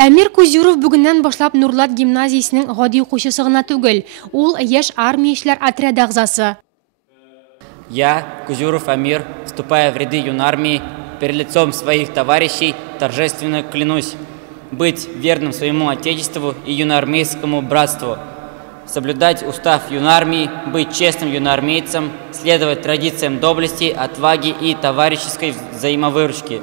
Әмир Кузюров бүгіннен башлап Нурлат гимназиясының гади укучысы гына түгел, ул яшь армиячеләр отряды агзасы. Я, Кузюров Амир, вступая в ряды юнармии, перед лицом своих товарищей торжественно клянусь быть верным своему отечеству и юноармейскому братству, соблюдать устав юнармии, быть честным юноармейцем, следовать традициям доблести, отваги и товарищеской взаимовыручки.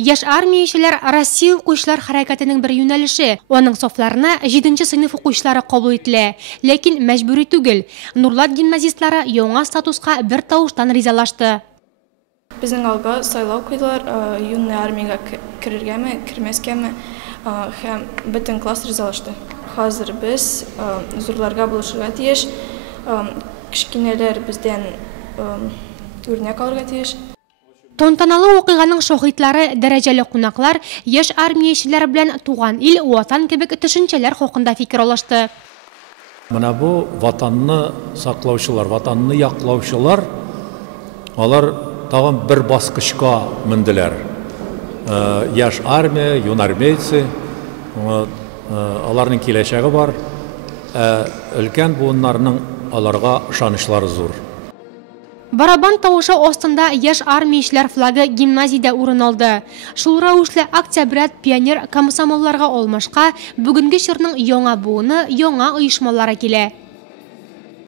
Яшь армиячеләр Россия укучылар хәрәкәтенең бер юнәлеше. Аның сафларына 7нче сыйныф укучылары кабул ителә, ләкин мәҗбүри түгел. Нурлат гимназистлары яңа статуска бер тавыштан ризалашты. Безнең алга сайлау куйдылар, юный армиягә керергәме, кирмәскәме, һәм бөтен класс ризалашты. Хәзер без зурларга булышырга тиеш, кичкенәләр бездән үрнәк алырга тиеш. Тантаналы вакыйганың шаһитлары, дәрәҗәле кунаклар яшь армиячеләр белән туган ил, ватан кебек төшенчәләр хакында фикер алышты. Менә бу ватанны саклаучылар, ватанны яклаучылар, алар тагын бер баскычка менделәр. Яшь армия, юнармейцы, аларның киләчәге бар. Өлкән буыннарның аларга ышанычлары зур. Барабан тавышы астында яшь армиячеләр флагы гимназиядә урын алды. Шул рәвешле Октябрят пионер комсомолларга алмашка бүгенге чорның яңа буыны, яңа оешмалары килә.